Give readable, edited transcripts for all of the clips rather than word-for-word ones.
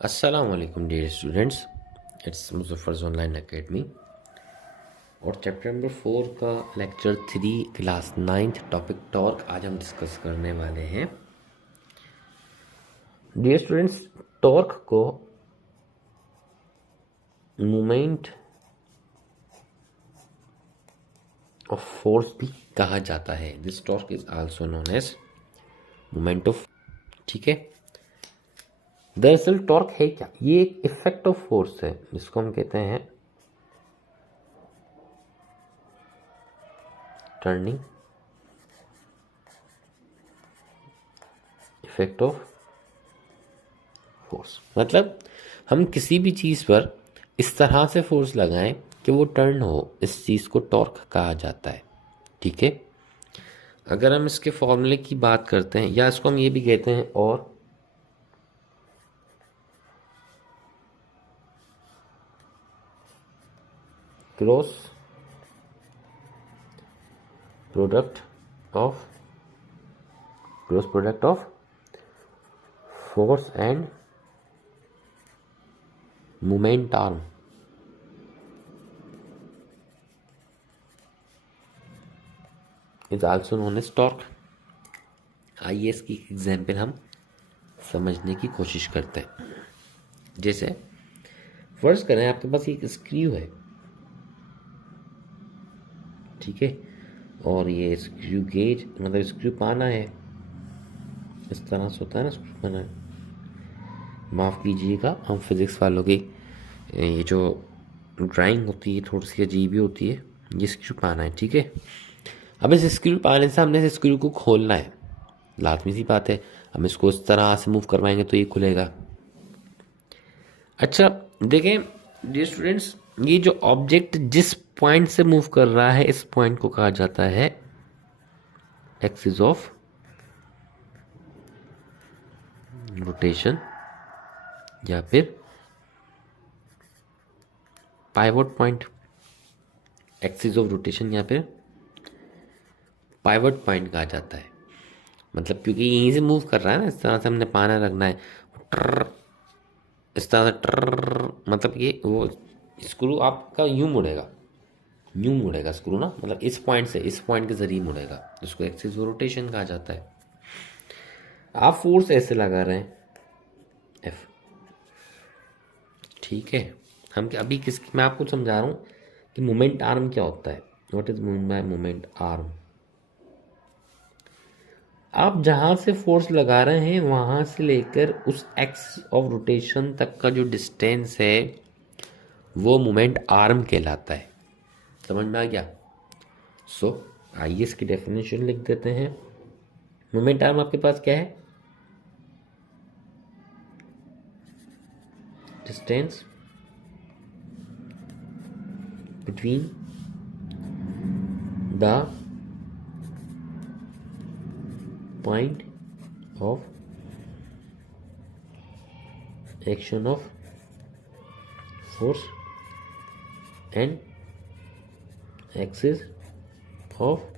अस्सलाम वालेकुम dear students, it's Muzaffar online academy और चैप्टर नंबर 4 का lecture 3 class 9th topic torque आज हम डिस्कस करने वाले हैं। डियर स्टूडेंट्स, टॉर्क को मोमेंट ऑफ फोर्स भी कहा जाता है। This torque is also known as moment of. ठीक है, दरअसल टॉर्क है क्या? ये एक इफेक्ट ऑफ फोर्स है जिसको हम कहते हैं टर्निंग इफेक्ट ऑफ फोर्स। मतलब हम किसी भी चीज़ पर इस तरह से फोर्स लगाएं कि वो टर्न हो, इस चीज़ को टॉर्क कहा जाता है। ठीक है, अगर हम इसके फॉर्मूले की बात करते हैं या इसको हम ये भी कहते हैं और cross product of force and moment arm is also known as torque. आइए इसकी एग्जाम्पल हम समझने की कोशिश करते हैं। जैसे फर्ज करें आपके पास एक स्क्रू है, ठीक है, और ये स्क्रू गेज मतलब स्क्रू पाना है, इस तरह से होता है ना स्क्रू पाना है। माफ़ कीजिएगा, हम फिज़िक्स वालों की ये जो ड्राइंग होती है थोड़ी सी अजीब ही होती है। ये स्क्रू पाना है, ठीक है। अब इस स्क्रू पाने से हमने इस स्क्रू को खोलना है, लाजमी सी बात है। हम इसको इस तरह से मूव करवाएंगे तो ये खुलेगा। अच्छा देखें डियर स्टूडेंट्स, ये जो ऑब्जेक्ट जिस पॉइंट से मूव कर रहा है इस पॉइंट को कहा जाता है एक्सिस ऑफ रोटेशन या फिर pivot point. Axis of rotation या फिर पाइवोट पॉइंट कहा जाता है। मतलब क्योंकि यहीं से मूव कर रहा है ना, इस तरह से हमने पाना रखना है ट्र, इस तरह से ट्र, मतलब ये वो स्क्रू आपका यूं मुड़ेगा स्क्रू ना, मतलब इस पॉइंट से इस पॉइंट के जरिए मुड़ेगा, जिसको एक्सिस ऑफ रोटेशन कहा जाता है। आप फोर्स ऐसे लगा रहे हैं एफ, ठीक है। हम अभी मैं आपको समझा रहा हूँ कि मोमेंट आर्म क्या होता है। What is mean by moment arm? आप जहां से फोर्स लगा रहे हैं वहां से लेकर उस एक्स ऑफ रोटेशन तक का जो डिस्टेंस है वो मोमेंट आर्म कहलाता है। समझ में आ गया? सो आइए इसकी डेफिनेशन लिख देते हैं। मोमेंट आर्म आपके पास क्या है? Distance between the point of action of force and axis of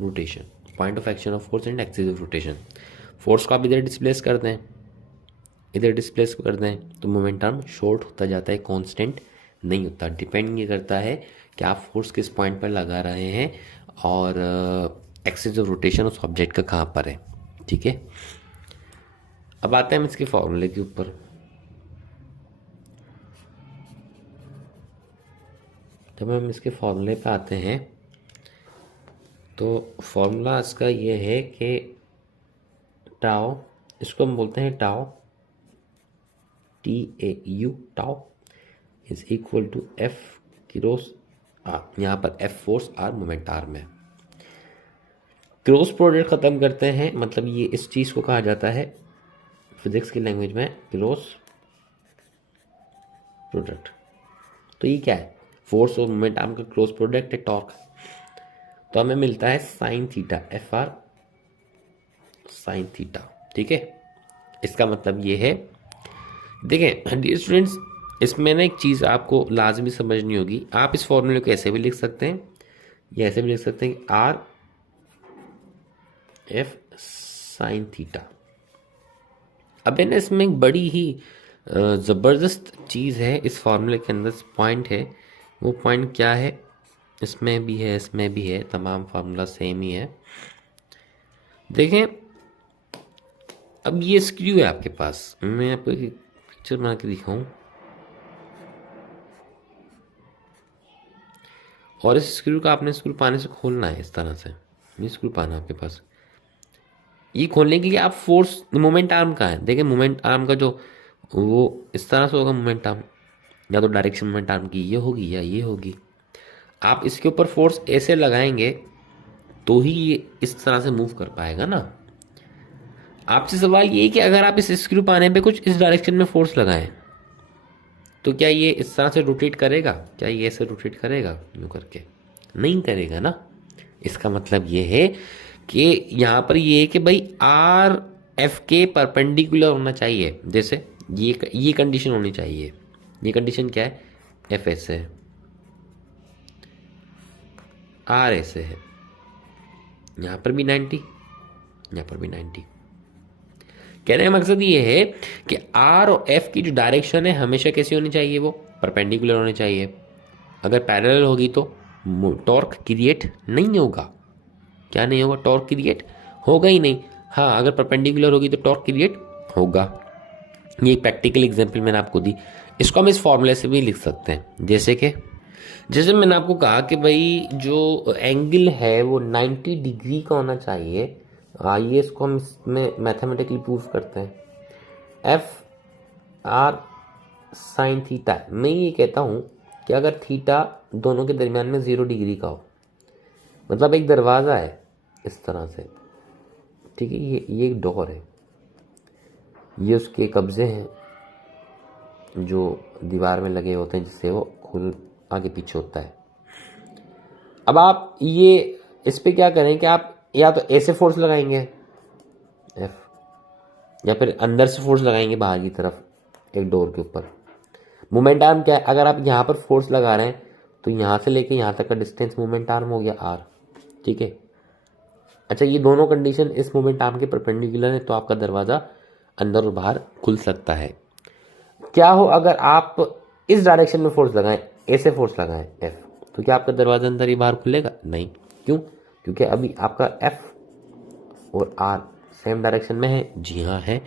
rotation. Point of action of force and axis of rotation. Force को आप इधर डिस्प्लेस कर दें, इधर डिस्प्लेस कर दें तो मोमेंट आर्म शॉर्ट होता जाता है, कांस्टेंट नहीं होता। डिपेंड ये करता है कि आप फोर्स किस पॉइंट पर लगा रहे हैं और एक्सिस ऑफ रोटेशन उस ऑब्जेक्ट का कहाँ पर है। ठीक है, अब आते हैं हम इसके फॉर्मूले के ऊपर। जब हम इसके फॉर्मूले पे आते हैं तो फॉर्मूला इसका ये है कि टाओ, इसको हम बोलते हैं tau, TAU, tau is equal to F cross R. यहाँ पर F force, R moment arm है। क्रॉस प्रोडक्ट खत्म करते हैं, मतलब ये इस चीज़ को कहा जाता है फिजिक्स की लैंग्वेज में क्रॉस प्रोडक्ट। तो ये क्या है? फोर्स और मोमेंट आर्म का क्रॉस प्रोडक्ट है टॉर्क। तो हमें मिलता है sine theta, F R sine theta. ठीक है, इसका मतलब ये है, देखें डियर स्टूडेंट्स, इसमें ना एक चीज़ आपको लाजमी समझनी होगी। आप इस फॉर्मूले को ऐसे भी लिख सकते हैं या ऐसे भी लिख सकते हैं कि आर एफ साइन थीटा। अब है ना इसमें एक बड़ी ही ज़बरदस्त चीज़ है इस फार्मूले के अंदर, पॉइंट है। वो पॉइंट क्या है? इसमें भी है, इसमें भी है, तमाम फार्मूला सेम ही है। देखें, अब ये स्क्रू है आपके पास, मैं आपको एक पिक्चर बना के दिखाऊं। और इस स्क्रू का आपने स्क्रू पाने से खोलना है इस तरह से, ये स्क्रू पाना आपके पास। ये खोलने के लिए आप फोर्स, मोमेंट आर्म का है, देखें मोमेंट आर्म का जो वो इस तरह से होगा मोमेंट आर्म, या तो डायरेक्शन मोमेंट आर्म की ये होगी या ये होगी। आप इसके ऊपर फोर्स ऐसे लगाएंगे तो ही ये इस तरह से मूव कर पाएगा ना। आपसे सवाल ये है कि अगर आप इस स्क्रू पाने पे कुछ इस डायरेक्शन में फोर्स लगाएं तो क्या ये इस तरह से रोटेट करेगा? क्या ये ऐसे रोटेट करेगा यूँ करके? नहीं करेगा ना। इसका मतलब ये है कि यहाँ पर ये है कि भाई आर एफ के परपेंडिकुलर होना चाहिए। जैसे ये कंडीशन होनी चाहिए। ये कंडीशन क्या है? एफ ऐसे है, आर ऐसे है, यहाँ पर भी 90, यहाँ पर भी 90। कहने का मकसद ये है कि आर और एफ की जो डायरेक्शन है हमेशा कैसी होनी चाहिए? वो परपेंडिकुलर होनी चाहिए। अगर पैरेलल होगी तो टॉर्क क्रिएट नहीं होगा। क्या नहीं होगा? टॉर्क क्रिएट होगा ही नहीं। हाँ, अगर परपेंडिकुलर होगी तो टॉर्क क्रिएट होगा। ये एक प्रैक्टिकल एग्जांपल मैंने आपको दी। इसको हम इस फॉर्मूले से भी लिख सकते हैं, जैसे मैंने आपको कहा कि भाई जो एंगल है वो 90 डिग्री का होना चाहिए। आइए इसको हम इसमें मैथमेटिकली प्रूव करते हैं। एफ आर साइन थीटा, मैं ये कहता हूँ कि अगर थीटा दोनों के दरमियान में 0 डिग्री का हो, मतलब एक दरवाज़ा है इस तरह से, ठीक है, ये एक डोर है, ये उसके कब्जे हैं जो दीवार में लगे होते हैं जिससे वो खुल आगे पीछे होता है। अब आप ये इस पे क्या करें कि आप या तो ऐसे फोर्स लगाएंगे एफ, या फिर अंदर से फोर्स लगाएंगे बाहर की तरफ एक डोर के ऊपर। मोमेंट आर्म क्या है? अगर आप यहाँ पर फोर्स लगा रहे हैं तो यहाँ से लेके यहाँ तक का डिस्टेंस मोमेंट आर्म हो गया आर, ठीक है। अच्छा, ये दोनों कंडीशन इस मोमेंट आर्म के परपेंडिकुलर है तो आपका दरवाज़ा अंदर और बाहर खुल सकता है। क्या हो अगर आप इस डायरेक्शन में फोर्स लगाएं, ऐसे फोर्स लगाएं एफ, तो क्या आपका दरवाजा अंदर ही बाहर खुलेगा? नहीं। क्यों? क्योंकि अभी आपका एफ और आर सेम डायरेक्शन में है। जी हाँ है।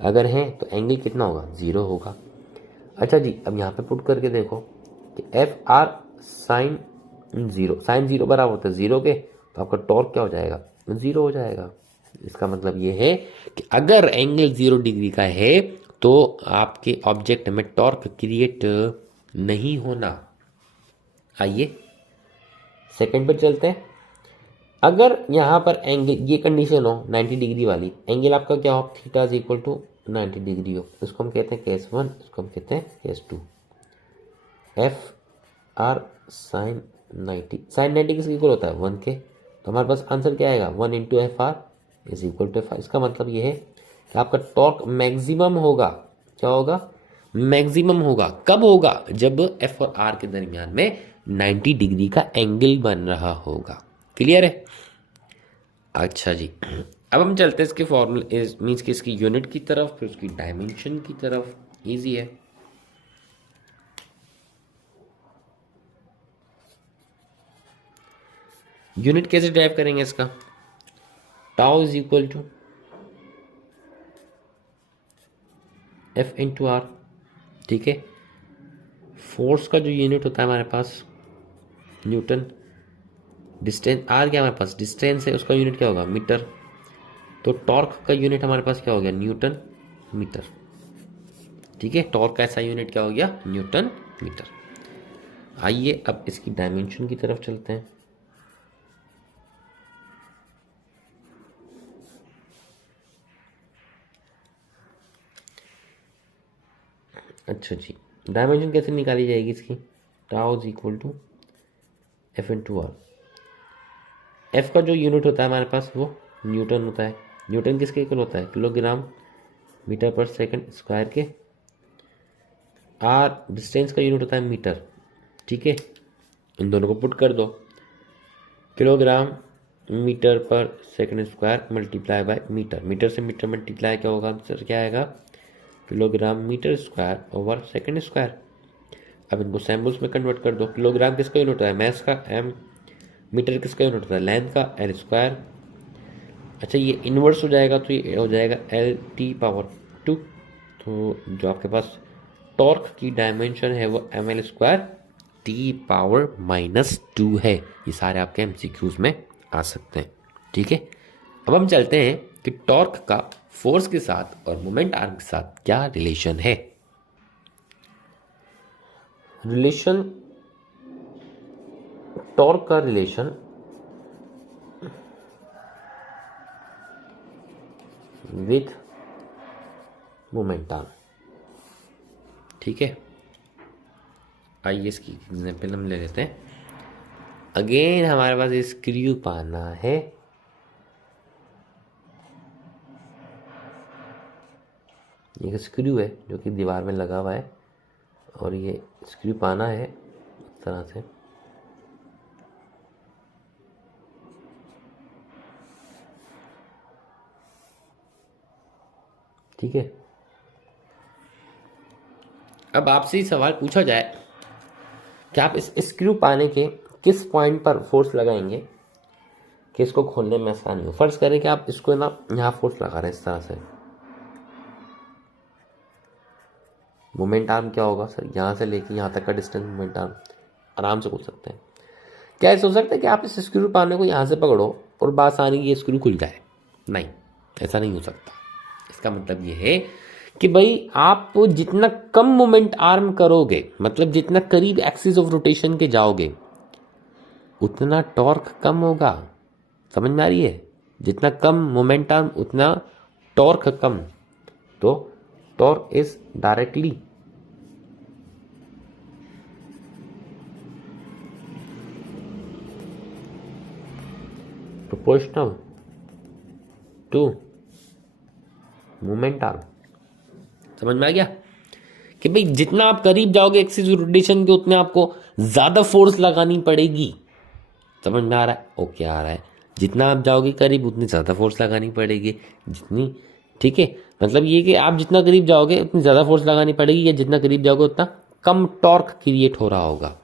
अगर है तो एंगल कितना होगा? 0 होगा। अच्छा जी, अब यहाँ पे पुट करके देखो कि एफ आर साइन 0, साइन 0 बराबर होता है 0 के, तो आपका टॉर्क क्या हो जाएगा? 0 हो जाएगा। इसका मतलब ये है कि अगर एंगल 0 डिग्री का है तो आपके ऑब्जेक्ट में टॉर्क क्रिएट नहीं होना। आइए सेकंड पर चलते हैं। अगर यहाँ पर एंगल, ये कंडीशन हो 90 डिग्री वाली, एंगल आपका क्या हो? Theta is equal to 90 degree हो, इसको हम कहते हैं केस 1, इसको हम कहते हैं case 2। F R sine 90, sine 90 किसके इक्वल होता है? 1 के। तो हमारे पास आंसर क्या आएगा? 1 into F R is equal to F R. इसका मतलब ये है कि आपका टॉर्क मैक्सिमम होगा। क्या होगा? मैक्सिमम होगा। कब होगा? जब एफ और आर के दरमियान में 90 डिग्री का एंगल बन रहा होगा। क्लियर है? अच्छा जी, अब हम चलते हैं इसके फॉर्मूले, मीन्स कि इसकी यूनिट की तरफ, फिर उसकी डायमेंशन की तरफ। इजी है। यूनिट कैसे ड्राइव करेंगे इसका? Tau is equal to F into R, ठीक है। फोर्स का जो यूनिट होता है हमारे पास न्यूटन, डिस्टेंस आर क्या हमारे पास डिस्टेंस है, उसका यूनिट क्या होगा? मीटर। तो टॉर्क का यूनिट हमारे पास क्या हो गया? न्यूटन मीटर, ठीक है। टॉर्क का ऐसा यूनिट क्या हो गया? Newton metre. आइए अब इसकी डायमेंशन की तरफ चलते हैं। अच्छा जी, डायमेंशन कैसे निकाली जाएगी इसकी? Tau is equal to F into R. F का जो यूनिट होता है हमारे पास वो न्यूटन होता है। न्यूटन किसके इक्वल होता है? Kilogram metre per second square के। आर डिस्टेंस का यूनिट होता है मीटर, ठीक है। इन दोनों को पुट कर दो, kilogram metre per second square multiply by metre. Metre से मीटर मल्टीप्लाई क्या होगा? आंसर क्या आएगा? Kilogram metre square over second square. अब इनको सैम्बल्स में कन्वर्ट कर दो। किलोग्राम किसका यूनिट होता है? मैस का एम। मीटर किसका यूनिट होता है? लेंथ का एल स्क्वायर। अच्छा ये इन्वर्स हो जाएगा तो ये हो जाएगा एल टी पावर 2। तो जो आपके पास टॉर्क की डायमेंशन है वो M L square T power -2 है। ये सारे आपके एमसीक्यूज में आ सकते हैं। ठीक है, अब हम चलते हैं कि टॉर्क का फोर्स के साथ और मोमेंट आर्म के साथ क्या रिलेशन है। रिलेशन, टॉर्क का रिलेशन विथ मोमेंट आर्म। ठीक है, आइए इसकी एग्जाम्पल हम ले लेते हैं। अगेन हमारे पास स्क्रू पाना है। ये स्क्रू है जो कि दीवार में लगा हुआ है और ये स्क्रू पाना है इस तरह से। ठीक है, अब आपसे सवाल पूछा जाए कि आप इस स्क्रू पाने के किस पॉइंट पर फोर्स लगाएंगे कि इसको खोलने में आसानी हो। फर्ज करें कि आप इसको ना यहाँ फोर्स लगा रहे हैं इस तरह से। मोमेंट आर्म क्या होगा सर? यहाँ से लेके यहाँ तक का डिस्टेंस मोमेंट आर्म आराम से खोल सकते हैं। क्या ऐसा हो सकता है कि आप इस स्क्रू पाने को यहाँ से पकड़ो और बासानी ये स्क्रू खुल जाए? नहीं, ऐसा नहीं हो सकता। इसका मतलब ये है कि भाई आप जितना कम मोमेंट आर्म करोगे, मतलब जितना करीब एक्सिस ऑफ रोटेशन के जाओगे, उतना टॉर्क कम होगा। समझ में आ रही है? जितना कम मोमेंट आर्म उतना टॉर्क कम। तो torque is directly proportional to moment arm. समझ में आ गया कि भाई जितना आप करीब जाओगे एक्सिस रोटेशन के उतने आपको ज्यादा फोर्स लगानी पड़ेगी। समझ में आ रहा है? ओके आ रहा है। जितना आप जाओगे करीब उतनी ज्यादा फोर्स लगानी पड़ेगी जितनी। ठीक है, मतलब ये कि आप जितना करीब जाओगे उतनी ज्यादा फोर्स लगानी पड़ेगी या जितना करीब जाओगे उतना कम टॉर्क क्रिएट हो रहा होगा।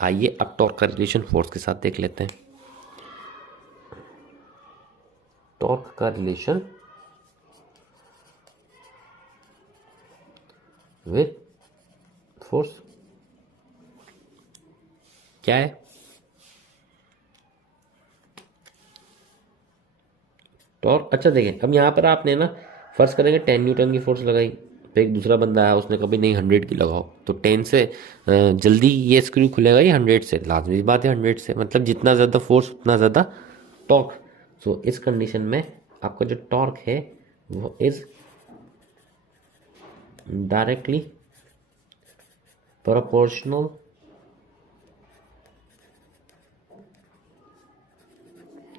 आइए अब टॉर्क का रिलेशन फोर्स के साथ देख लेते हैं। टॉर्क का रिलेशन विथ फोर्स क्या है? टॉर्क, अच्छा देखें, अब यहां पर आपने ना फर्ज करेंगे 10 न्यूटन की फोर्स लगाई, तो एक दूसरा बंदा आया उसने कभी नहीं 100 की लगाओ, तो 10 से जल्दी ये स्क्रू खुलेगा या 100 से? लाजमी बात है 100 से। मतलब जितना ज़्यादा फोर्स उतना ज़्यादा टॉर्क। सो इस कंडीशन में आपका जो टॉर्क है वो is directly proportional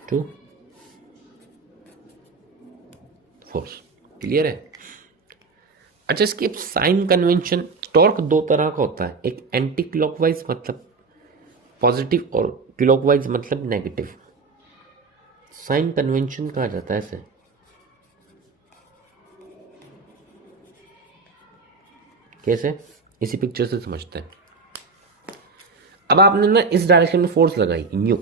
to force. Clear है? अच्छा, इसकी साइन कन्वेंशन, टॉर्क दो तरह का होता है, एक एंटी क्लॉकवाइज मतलब पॉजिटिव और क्लॉकवाइज मतलब नेगेटिव। साइन कन्वेंशन कहा जाता है इसे। कैसे? इसी पिक्चर से समझते हैं। अब आपने ना इस डायरेक्शन में फोर्स लगाई न्यू,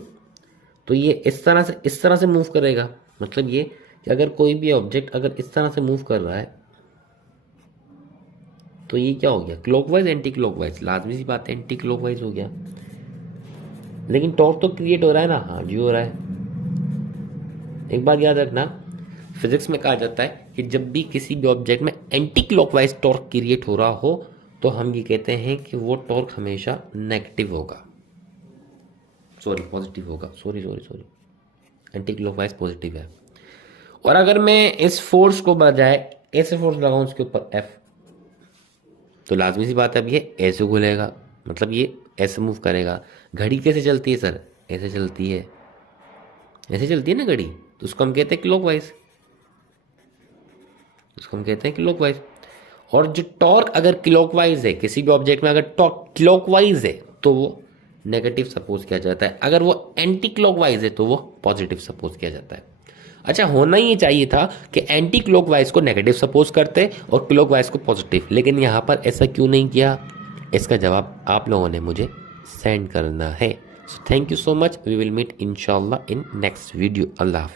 तो ये इस तरह से मूव करेगा। मतलब ये कि अगर कोई भी ऑब्जेक्ट अगर इस तरह से मूव कर रहा है तो ये क्या हो गया? Clockwise anti clockwise. लाजमी सी बात है एंटी क्लॉकवाइज हो गया, लेकिन टॉर्क तो क्रिएट हो रहा है ना। हाँ जी हो रहा है। एक बात याद रखना, फिजिक्स में कहा जाता है कि जब भी किसी भी ऑब्जेक्ट में एंटी क्लॉकवाइज टॉर्क क्रिएट हो रहा हो तो हम ये कहते हैं कि वो टॉर्क हमेशा नेगेटिव होगा, सॉरी पॉजिटिव होगा, सॉरी एंटी क्लॉकवाइज पॉजिटिव है। और अगर मैं इस फोर्स को बजाय ऐसे फोर्स लगाऊं उसके ऊपर एफ, तो लाजमी सी बात है अब ये ऐसे खुलेगा, मतलब ये ऐसे मूव करेगा। घड़ी कैसे चलती है सर? ऐसे चलती है, ऐसे चलती है ना घड़ी, तो उसको हम कहते हैं क्लॉकवाइज, उसको हम कहते हैं क्लॉकवाइज। और जो टॉर्क अगर क्लॉकवाइज है किसी भी ऑब्जेक्ट में, अगर टॉर्क क्लॉकवाइज है तो वो नेगेटिव सपोज किया जाता है, अगर वो एंटी क्लॉकवाइज है तो वो पॉजिटिव सपोज किया जाता है। अच्छा, होना ही ये चाहिए था कि एंटी क्लॉकवाइज को नेगेटिव सपोज करते और क्लॉकवाइज को पॉजिटिव, लेकिन यहाँ पर ऐसा क्यों नहीं किया, इसका जवाब आप लोगों ने मुझे सेंड करना है। So thank you so much, we will meet इंशाल्लाह इन नेक्स्ट वीडियो। अल्लाह हाफिज़।